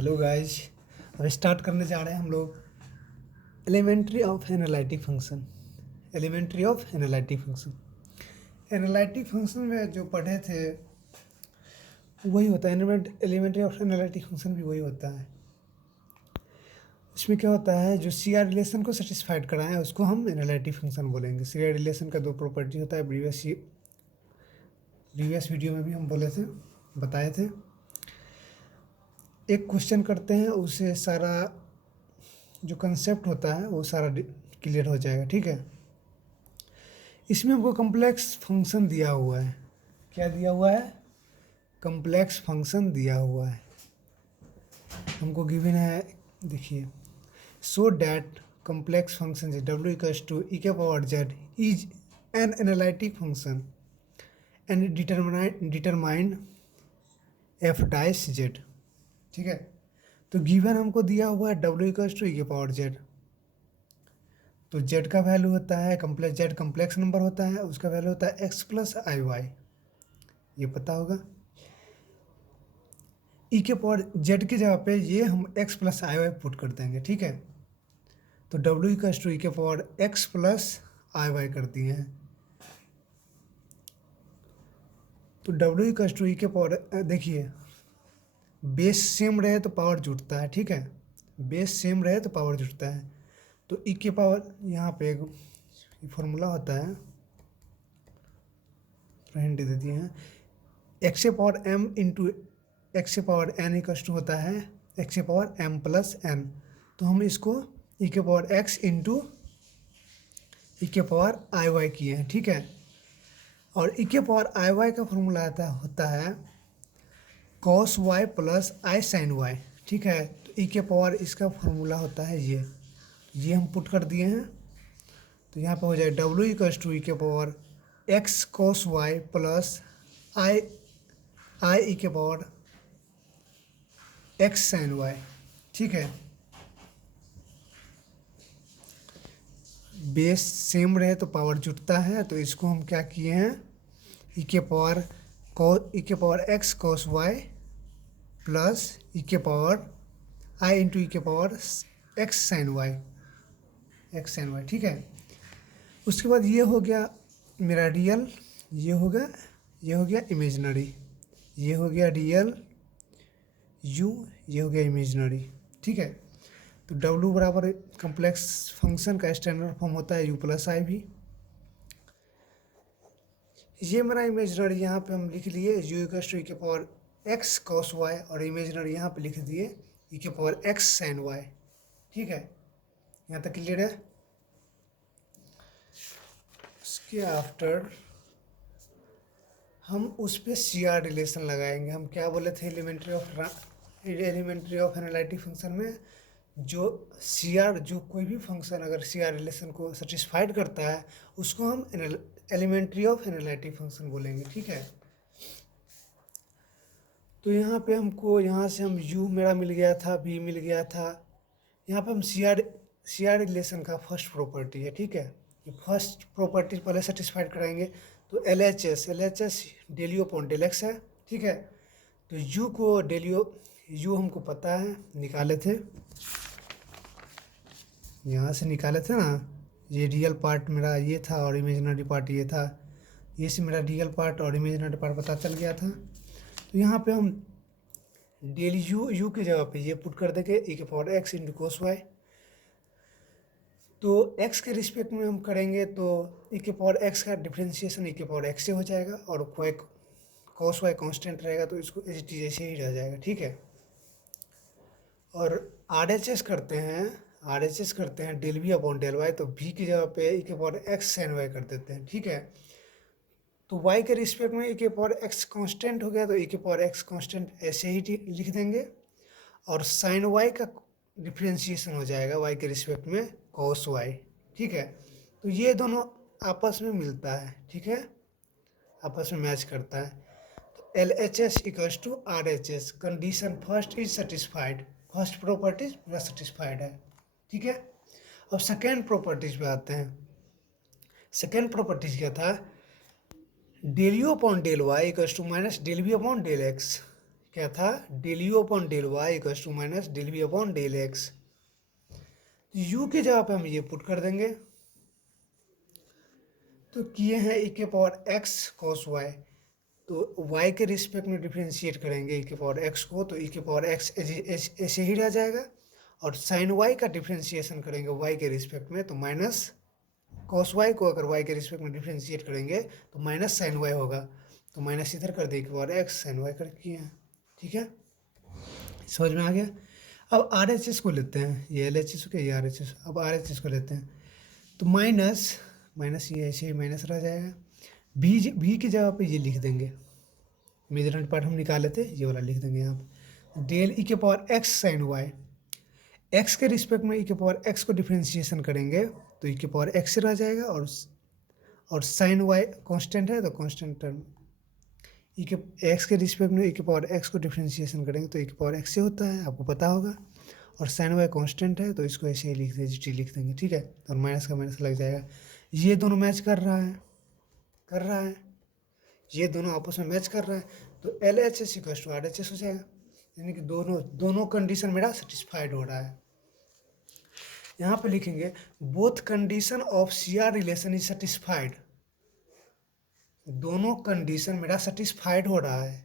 Hello guys. अब start करने जा रहे हैं हम लोग elementary of analytic function. Elementary of analytic function, analytic function में जो पढ़े थे वही होता है। एलिमेंट्री ऑफ एनालिटिक फंक्शन भी वही होता है। इसमें क्या होता है, जो सी आर रिलेशन को सेटिस्फाइड कराएं उसको हम एनालिटिक फंक्शन बोलेंगे। सी आर रिलेशन का दो प्रॉपर्टी होता है, प्रीवियस वीडियो में भी हम बताए थे। एक क्वेश्चन करते हैं, उससे सारा जो कंसेप्ट होता है वो सारा क्लियर हो जाएगा। ठीक है, इसमें हमको कम्प्लेक्स फंक्शन दिया हुआ है। क्या दिया हुआ है? कम्प्लेक्स फंक्शन दिया हुआ है हमको, गिवन है। देखिए, so that complex function W equals to E के power Z is an analytic function and determine F dash Z. ठीक है, तो गिवन हमको दिया हुआ है डब्ल्यू इक्वल्स टू ई के पावर जेड। तो जेड का वैल्यू होता है कम्प्लेक्स, जेड कम्प्लेक्स नंबर होता है, उसका वैल्यू होता है एक्स प्लस आई वाई, ये पता होगा। ई के पावर जेड की जगह पे ये हम एक्स प्लस आई वाई पुट कर देंगे। ठीक है, तो डब्ल्यू इक्वल्स टू ई के पावर एक्स प्लस आई वाई कर दिए हैं। तो डब्ल्यू इक्वल्स टू ई के पावर, देखिए बेस सेम रहे तो पावर जुड़ता है। ठीक है, बेस सेम रहे तो पावर जुड़ता है। तो ई के पावर, यहाँ पे एक फॉर्मूला होता है, हिंट दे दिए हैं। X a power m into x a power n equals to होता है x a power m plus n. तो हम इसको ई के पावर एक्स इंटू ई के पावर आई वाई किए हैं। ठीक है, और ई के पावर आई वाई का फॉर्मूला होता है कॉस वाई प्लस आई साइन वाई। ठीक है, तो ई के पावर इसका फॉर्मूला होता है ये हम पुट कर दिए हैं। तो यहाँ पे हो जाए डब्ल्यू इक्वल्स टू ई के power X cos Y plus I E के पावर एक्स साइन वाई। ठीक है, बेस सेम रहे तो पावर जुटता है, तो इसको हम क्या किए हैं, ई के power X cos Y plus E के पावर आई इंटू ई के पावर एक्स साइन वाई। ठीक है, उसके बाद ये हो गया मेरा रियल, ये हो गया इमेजिनरी, ये हो गया रियल यू, ये हो गया इमेजिनरी। ठीक है, तो डब्ल्यू बराबर कम्प्लेक्स फंक्शन का स्टैंडर्ड फॉर्म होता है यू प्लस आई भी। ये मेरा इमेजिनरी यहाँ पे हम लिख लिए यू इक्वल्स टू ई के पावर एक्स कॉस वाई, और इमेजिनरी यहाँ पे लिख दिए ई के पावर एक्स साइन वाई। ठीक है, यहाँ तक क्लियर है। उसके आफ्टर हम उस पर सी आर रिलेशन लगाएंगे। हम क्या बोले थे एलिमेंट्री ऑफ एनालिटिक फंक्शन में, जो सी आर, जो कोई भी फंक्शन अगर सी आर रिलेशन को सेटिस्फाइड करता है उसको हम एलिमेंट्री ऑफ एनालिटिक फंक्शन बोलेंगे। ठीक है, तो यहाँ पे हमको, यहाँ से हम u मेरा मिल गया था, v मिल गया था। यहाँ पे हम सी आर रिलेशन का फर्स्ट प्रॉपर्टी है। ठीक है, ये फर्स्ट प्रॉपर्टी पहले सेटिस्फाइड कराएंगे। तो L H S del you upon del x है। ठीक है, तो u को u हमको पता है, निकाले थे, यहाँ से निकाले थे ना। ये रियल पार्ट मेरा ये था और इमेजिनरी पार्ट ये था, ये से मेरा रियल पार्ट और इमेजिनरी पार्ट पता चल गया था। तो यहाँ पे हम डेल यू की जगह पे ये पुट कर देंगे ई के power x into cos y. तो एक्स के रिस्पेक्ट में हम करेंगे तो ई के पावर एक्स का डिफ्रेंशिएशन ई के पावर एक्स से हो जाएगा, और कोई कोस वाई कांस्टेंट रहेगा तो इसको एच टी जैसे ही रह जाएगा। ठीक है, और आर एच एस करते हैं del we upon del y. तो वी की जगह पे ई के पावर एक्स साइन वाई कर देते हैं। ठीक है, तो y के रिस्पेक्ट में ई के पावर एक्स कांस्टेंट हो गया, तो ई के पावर एक्स कांस्टेंट ऐसे ही लिख देंगे, और साइन y का डिफ्रेंशिएशन हो जाएगा y के रिस्पेक्ट में cos y। ठीक है, तो ये दोनों आपस में मिलता है। ठीक है, आपस में मैच करता है। तो L H S equals to R H S, condition first is satisfied, first properties पूरा सेटिस्फाइड है। ठीक है, अब सेकेंड प्रॉपर्टीज पे आते हैं। सेकेंड प्रॉपर्टीज क्या था, del you upon del Y equals to minus del we upon del x. क्या था, del you upon del Y equals to minus del we upon del x. U की जगह पे हम ये पुट कर देंगे, तो किए हैं e के पावर x cos y, तो y के रिस्पेक्ट में डिफ्रेंशिएट करेंगे e के पावर x को, तो e के पावर x ऐसे ही रह जाएगा, और साइन y का डिफ्रेंशिएशन करेंगे y के रिस्पेक्ट में, तो माइनस cos y को अगर y के रिस्पेक्ट में डिफ्रेंशिएट करेंगे तो माइनस साइन y होगा, तो माइनस इधर कर दे e के पावर x साइन y कर किए हैं। ठीक है, समझ में आ गया। अब आर एच एस को लेते हैं, ये एल एच एस हो गया, ये आर एच एस, अब आर एच एस को लेते हैं, तो माइनस माइनस ये ऐसे ही माइनस रह जाएगा, भी की जगह पे ये लिख देंगे, मेजरमेंट पार्ट हम निकाले थे, ये वाला लिख देंगे यहाँ पे, डेल ई के power x sine y, x के रिस्पेक्ट में ई के पावर एक्स को डिफ्रेंशिएशन करेंगे तो ई के पावर एक्स रह जाएगा, और साइन वाई कांस्टेंट है तो कांस्टेंट टर्म, ई के एक्स के रिस्पेक्ट में ई के पावर एक्स को डिफ्रेंशिएशन करेंगे तो ई के पावर एक्स से होता है, आपको पता होगा, और साइन वाई कांस्टेंट है तो इसको ऐसे ही लिख देंगे। ठीक है, और माइनस का माइनस लग जाएगा, ये दोनों मैच कर रहा है, ये दोनों आपस में मैच कर रहा है, तो L H S equal to R H S हो जाएगा, यानी कि दोनों कंडीशन मेरा सेटिस्फाइड हो रहा है। यहाँ पे लिखेंगे both condition of C R relation is satisfied, दोनों कंडीशन मेरा सेटिस्फाइड हो रहा है,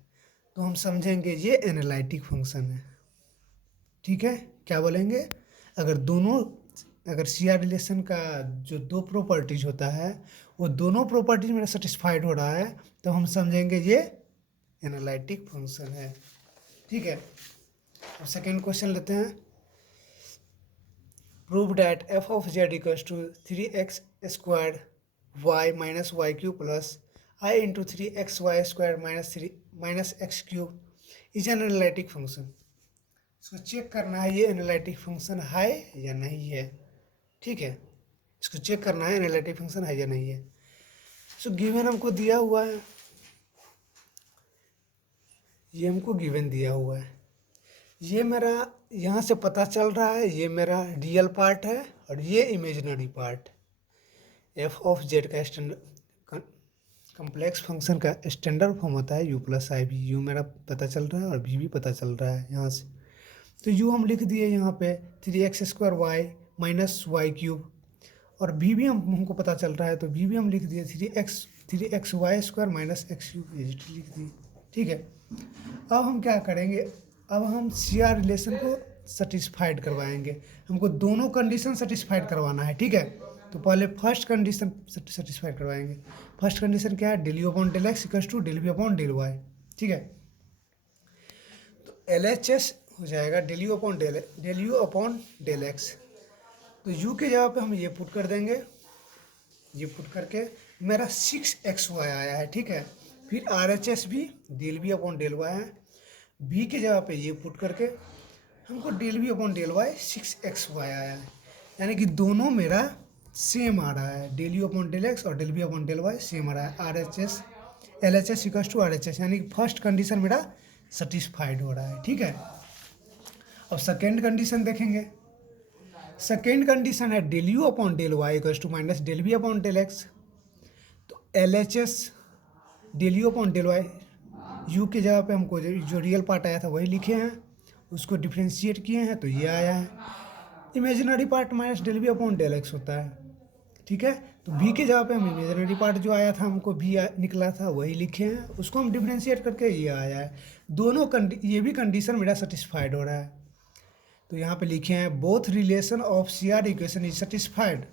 तो हम समझेंगे ये एनालिटिक फंक्शन है। ठीक है, क्या बोलेंगे, अगर सी आर रिलेशन का जो दो प्रॉपर्टीज होता है वो दोनों प्रॉपर्टीज मेरा सेटिस्फाइड हो रहा है, तो हम समझेंगे ये एनालिटिक फंक्शन है। ठीक है, अब सेकेंड क्वेश्चन लेते हैं, prove that f of z equals to 3x squared y minus y cube plus i into 3xy square minus x cube is an analytic function. इसको चेक करना है ये एनालिटिक फंक्शन है या नहीं है। ठीक है, इसको चेक करना है एनालिटिक फंक्शन है या नहीं है। सो गिवन हमको दिया हुआ है, ये हमको गिवन दिया हुआ है, ये मेरा यहाँ से पता चल रहा है ये मेरा रियल पार्ट है और ये imaginary part. F of Z का स्टैंडर्ड कम्प्लेक्स फंक्शन का स्टैंडर्ड फॉर्म होता है यू प्लस आई भी, यू मेरा पता चल रहा है और भी पता चल रहा है यहाँ से, तो यू हम लिख दिए यहाँ पे 3x square y minus y cube, और भी हमको पता चल रहा है तो भी हम लिख दिए 3x y square minus x cube, ये लिख दिए। ठीक है, अब हम क्या करेंगे, अब हम सी आर रिलेशन को सेटिस्फाइड करवाएंगे, हमको दोनों कंडीशन सेटिस्फाइड करवाना है। ठीक है, तो पहले फर्स्ट कंडीशन सेटिस्फाइड करवाएंगे। फर्स्ट कंडीशन क्या है, del you upon del x equals to del we upon del y. ठीक है, तो एल एच एस हो जाएगा del you upon del x, तो यू के जगह पे हम ये पुट कर देंगे, ये पुट करके मेरा 6xy आया है। ठीक है, फिर आर एच एस भी del we upon del y है, बी के जगह पे ये पुट करके हमको del we upon del y 6xy आया है, यानी कि दोनों मेरा सेम आ रहा है, del you upon del X और del we upon del Y same आ रहा है, R H S L H S equals to R H S, यानी कि फर्स्ट कंडीशन मेरा सेटिस्फाइड हो रहा है। ठीक है, अब सेकेंड कंडीशन देखेंगे, सेकेंड कंडीशन है del you upon del Y equals to minus del we upon del x, तो L H S del you upon del Y, U के जगह पे हमको जो रियल पार्ट आया था वही लिखे हैं, उसको डिफ्रेंशिएट किए हैं तो ये आया है, imaginary part minus del we upon del x होता है। ठीक है, तो भी के जगह पे हम इमेजिनरी पार्ट जो आया था हमको भी निकला था वही लिखे हैं, उसको हम डिफ्रेंशिएट करके ये आया है, दोनों ये भी कंडीशन मेरा सेटिस्फाइड हो रहा है, तो यहाँ पे लिखे हैं both relation of C R equation is satisfied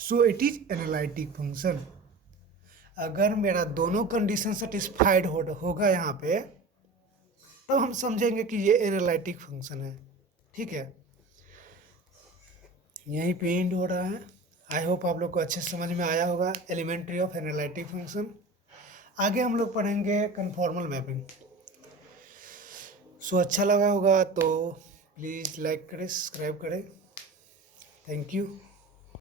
so it is analytic function. अगर मेरा दोनों कंडीशन सेटिस्फाइड होगा यहाँ पे, तब हम समझेंगे कि ये एनालिटिक फंक्शन है। ठीक है, यहीं पे एंड हो रहा है। आई होप आप लोग को अच्छे से समझ में आया होगा एलिमेंट्री ऑफ एनालिटिक फंक्शन। आगे हम लोग पढ़ेंगे कन्फॉर्मल मैपिंग। सो अच्छा लगा होगा तो प्लीज़ लाइक करें, सब्सक्राइब करें। Thank you.